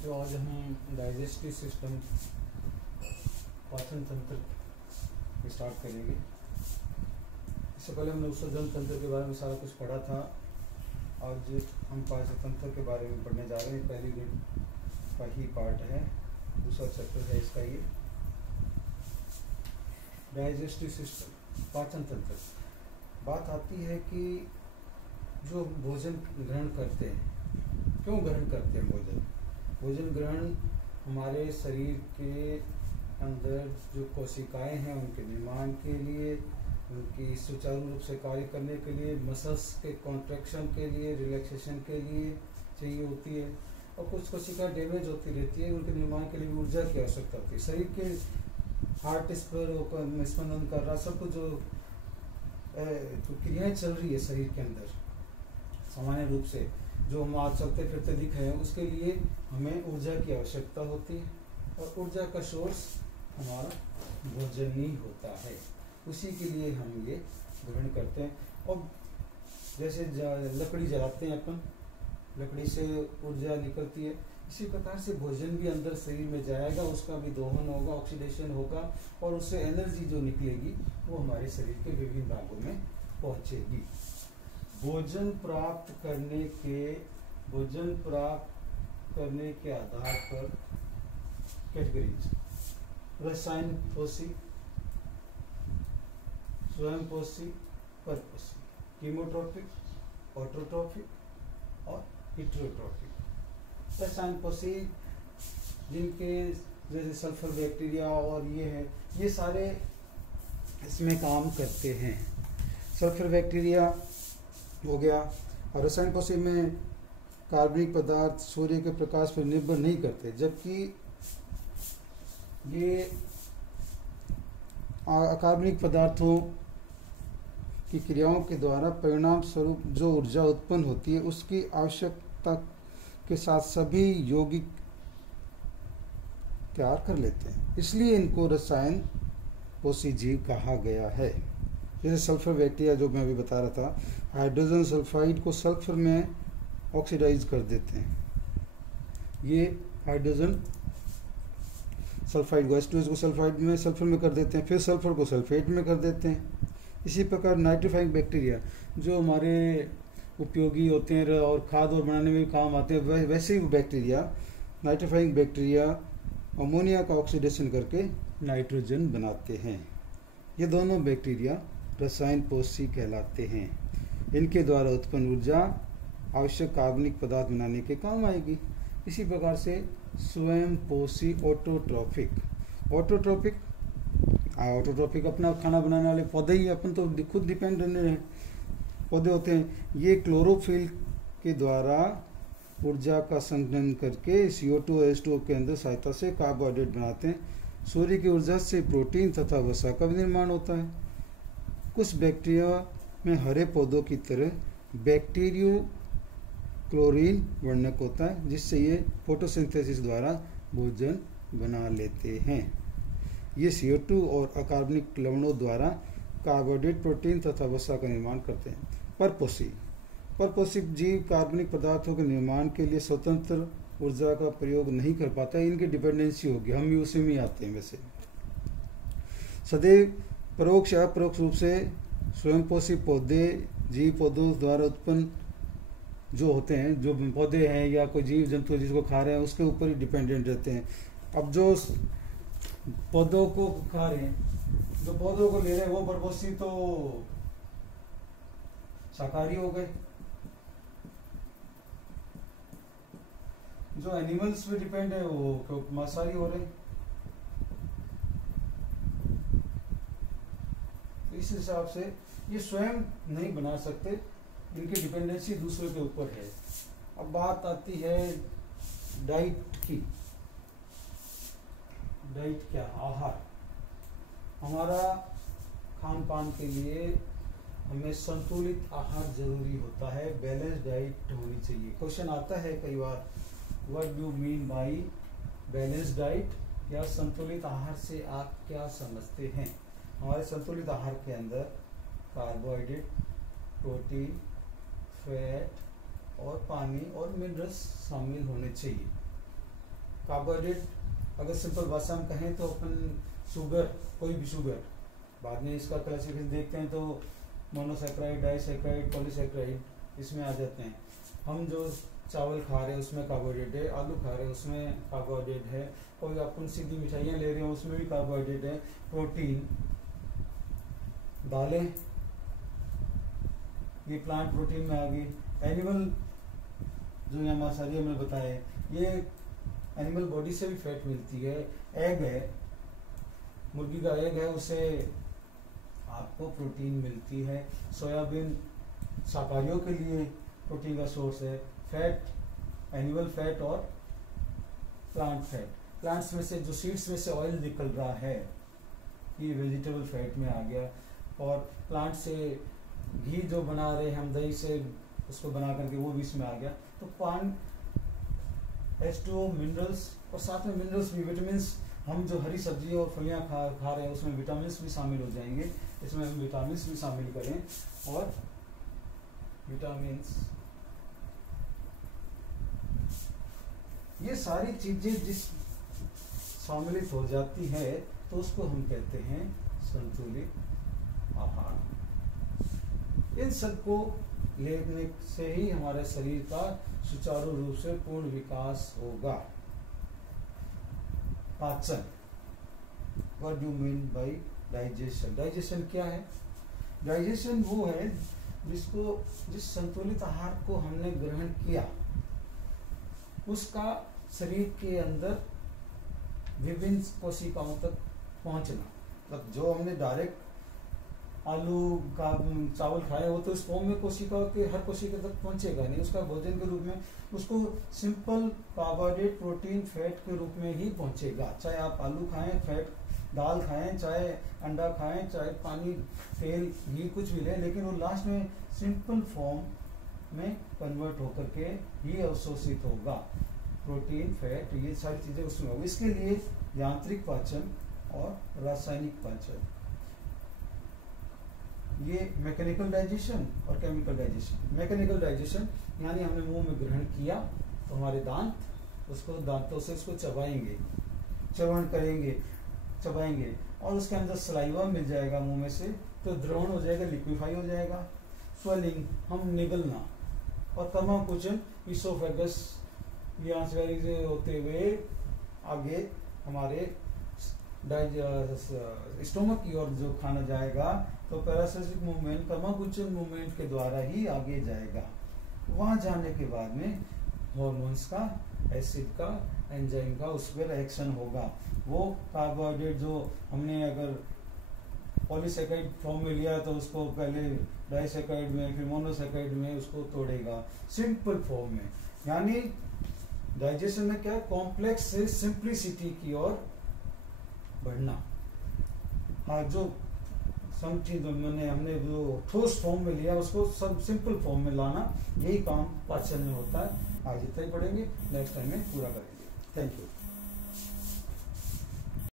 तो आज हम डाइजेस्टिव सिस्टम पाचन तंत्र स्टार्ट करेंगे। इससे पहले हमने उत्सर्जन तंत्र के बारे में सारा कुछ पढ़ा था। आज हम पाचन तंत्र के बारे में पढ़ने जा रहे हैं। पहली यूनिट का ही पार्ट है, दूसरा चैप्टर है इसका ये डाइजेस्टिव सिस्टम पाचन तंत्र। बात आती है कि जो भोजन ग्रहण करते हैं, क्यों ग्रहण करते हैं भोजन ग्रहण हमारे शरीर के अंदर जो कोशिकाएं हैं उनके निर्माण के लिए, उनकी सुचारू रूप से कार्य करने के लिए, मसल्स के कॉन्ट्रैक्शन के लिए, रिलैक्सेशन के लिए चाहिए होती है। और कुछ कोशिका डैमेज होती रहती है, उनके निर्माण के लिए ऊर्जा की आवश्यकता होती है। शरीर के हार्ट स्पंदन कर रहा, सब कुछ जो क्रियाएं चल रही है शरीर के अंदर सामान्य रूप से, जो हम आज चलते फिरते दिख रहे हैं, उसके लिए हमें ऊर्जा की आवश्यकता होती है। और ऊर्जा का सोर्स हमारा भोजन ही होता है, उसी के लिए हम ये ग्रहण करते हैं। और जैसे लकड़ी जलाते हैं अपन, लकड़ी से ऊर्जा निकलती है, इसी प्रकार से भोजन भी अंदर शरीर में जाएगा, उसका भी दोहन होगा, ऑक्सीडेशन होगा, और उससे एनर्जी जो निकलेगी वो हमारे शरीर के विभिन्न भागों में पहुंचेगी। भोजन प्राप्त करने के आधार पर कैटेगरीज: रसायन पोषी, स्वयं पोषी, परपोषी, कीमोट्रोपिक, ऑटोट्रोपिक और हिटेरोट्रोपिक। रसायन पोषी जिनके जैसे सल्फर बैक्टीरिया और ये है, ये सारे इसमें काम करते हैं। सल्फर बैक्टीरिया हो गया। और रसायन पोषी में कार्बनिक पदार्थ सूर्य के प्रकाश पर निर्भर नहीं करते, जबकि ये अकार्बनिक पदार्थों की क्रियाओं के द्वारा परिणाम स्वरूप जो ऊर्जा उत्पन्न होती है उसकी आवश्यकता के साथ सभी यौगिक तैयार कर लेते हैं, इसलिए इनको रसायन पोषी जीव कहा गया है। जैसे सल्फर बैक्टीरिया जो मैं अभी बता रहा था, हाइड्रोजन सल्फाइड को सल्फर में ऑक्सीडाइज कर देते हैं। ये हाइड्रोजन सल्फाइड को H2S को सल्फाइड में सल्फर में कर देते हैं, फिर सल्फर को सल्फेट में कर देते हैं। इसी प्रकार नाइट्रीफाइंग बैक्टीरिया जो हमारे उपयोगी होते हैं और खाद और बनाने में भी काम आते हैं, वैसे ही बैक्टीरिया नाइट्रीफाइंग बैक्टीरिया अमोनिया का ऑक्सीडेशन करके नाइट्रोजन बनाते हैं। ये दोनों बैक्टीरिया रसायन पोषी कहलाते हैं। इनके द्वारा उत्पन्न ऊर्जा आवश्यक कार्बनिक पदार्थ बनाने के काम आएगी। इसी प्रकार से स्वयं पोषी ऑटोट्रोपिक अपना खाना बनाने वाले पौधे ही, अपन तो खुद डिपेंडेंट हैं, पौधे होते हैं। ये क्लोरोफिल के द्वारा ऊर्जा का संग्रहण करके CO2 और H2O के अंदर सहायता से कार्बोहाइड्रेट बनाते हैं। सूर्य की ऊर्जा से प्रोटीन तथा वसा का भी निर्माण होता है। कुछ बैक्टीरिया में हरे पौधों की तरह बैक्टीरियो क्लोरीन वर्णक होता है, जिससे ये फोटोसिंथेसिस द्वारा भोजन बना लेते हैं। ये CO2 और अकार्बनिक लवणों द्वारा कार्बोहाइड्रेट, प्रोटीन तथा वसा का निर्माण करते हैं। परपोषी जीव कार्बनिक पदार्थों के निर्माण के लिए स्वतंत्र ऊर्जा का प्रयोग नहीं कर पाता है, इनकी डिपेंडेंसी होगी, हम भी उसी में आते हैं। वैसे सदैव परोक्ष या अपरोक्ष रूप से स्वयंपोषी पौधों द्वारा उत्पन्न जो होते हैं, जो पौधे हैं या कोई जीव जंतु जिसको खा रहे हैं, उसके ऊपर ही डिपेंडेंट रहते हैं। अब जो पौधों को खा रहे हैं, जो पौधों को ले रहे हैं, वो परपोषी तो शाकाहारी हो गए। जो एनिमल्स पे डिपेंड है वो मांसाहारी हो रहे हैं। इस हिसाब से ये स्वयं नहीं बना सकते, इनकी डिपेंडेंसी दूसरे के ऊपर है। अब बात आती है डाइट की। डाइट क्या? आहार। हमारा खान पान के लिए हमें संतुलित आहार जरूरी होता है, बैलेंस डाइट होनी चाहिए। क्वेश्चन आता है कई बार, what do mean by balance diet, या संतुलित आहार से आप क्या समझते हैं? हमारे संतुलित आहार के अंदर कार्बोहाइड्रेट, प्रोटीन, फैट और पानी और मिनरल्स शामिल होने चाहिए। कार्बोहाइड्रेट, अगर सिंपल भाषा में कहें तो अपन शुगर, कोई भी शुगर, बाद में इसका क्लासिफिकेशन देखते हैं तो मोनोसैकेराइड, डाइसैकेराइड, पॉलीसैकेराइड इसमें आ जाते हैं। हम जो चावल खा रहे हैं उसमें कार्बोहाइड्रेट है, आलू खा रहे हैं उसमें कार्बोहाइड्रेट है, कोई अपन सीधी मिठाइयाँ ले रहे हैं उसमें भी कार्बोहाइड्रेट है, प्रोटीन, दालें ये प्लांट प्रोटीन में आ गई, एनिमल जो यहाँ मांसाहारी हमने बताया ये एनिमल बॉडी से भी फैट मिलती है, एग है, मुर्गी का एग है उससे आपको प्रोटीन मिलती है, सोयाबीन शाकाहारियों के लिए प्रोटीन का सोर्स है, फैट एनिमल फैट और प्लांट फैट, प्लांट्स में से जो सीड्स में से ऑयल निकल रहा है ये वेजिटेबल फैट में आ गया, और प्लांट से घी जो बना रहे हैं हम दही से उसको बना करके वो भी इसमें आ गया। तो पान H2O मिनरल्स और साथ में मिनरल्स भी, विटामिन, हम जो हरी सब्जी और फलियां खा रहे हैं उसमें विटामिन भी शामिल हो जाएंगे, इसमें हम विटामिन भी शामिल करें, और विटामिन ये सारी चीजें जिस सम्मिलित हो जाती है तो उसको हम कहते हैं संतुलित आहार। इन सबको लेने से ही हमारे शरीर का सुचारू रूप से पूर्ण विकास होगा। पाचन, what do mean bye digestion? Digestion क्या है? डाइजेशन वो है जिस संतुलित आहार को हमने ग्रहण किया उसका शरीर के अंदर विभिन्न कोशिकाओं तक पहुंचना। मतलब जो हमने डायरेक्ट आलू का चावल खाया वो तो इस फॉर्म में कोशिका के हर कोशिका तक पहुंचेगा नहीं, उसका भोजन के रूप में उसको सिंपल कार्बोहाइड्रेट, प्रोटीन, फैट के रूप में ही पहुंचेगा। चाहे आप आलू खाएं, फैट दाल खाएं, चाहे अंडा खाएं, चाहे पानी, तेल, घी कुछ भी लें, लेकिन वो लास्ट में सिंपल फॉर्म में कन्वर्ट होकर के ही अवशोषित होगा। प्रोटीन, फैट, ये सारी चीजें उसमें होगी। इसके लिए यांत्रिक पाचन और रासायनिक पाचन, ये मैकेनिकल डाइजेशन और केमिकल डाइजेशन। मैकेनिकल डाइजेशन यानी हमने मुंह में ग्रहण किया तो हमारे दांत उसको दांतों से इसको चबाएंगे, चवन करेंगे, चबाएंगे, और उसके अंदर सलाइवा मिल जाएगा मुंह में से, तो द्रवण हो जाएगा, लिक्विफाई हो जाएगा। स्वेलिंग, हम निगलना, और कर्माकुचन, इसोफेगस, यहाँ से होते हुए आगे हमारे स्टोमक की ओर जो खाना जाएगा तो पैरासिटिक मूवमेंट, कर्माकुचन मूवमेंट के द्वारा ही आगे जाएगा। वहां जाने के बाद में हॉर्मोन्स का, एसिड का, एंजाइम का उस पर एक्शन होगा। वो कार्बोहाइड्रेट जो हमने अगर पॉलीसैकेराइड फॉर्म में लिया तो उसको पहले डाइसैकेराइड में, फिर मोनोसैकेराइड में उसको तोड़ेगा सिंपल फॉर्म में। यानी डाइजेशन में क्या है, कॉम्प्लेक्स से सिंप्लिसिटी की ओर बढ़ना। हाँ, जो हमने जो ठोस फॉर्म में लिया उसको सब सिंपल फॉर्म में लाना, यही काम पाचन में होता है। आज इतना ही पढ़ेंगे, नेक्स्ट टाइम में पूरा करेंगे। Thank you.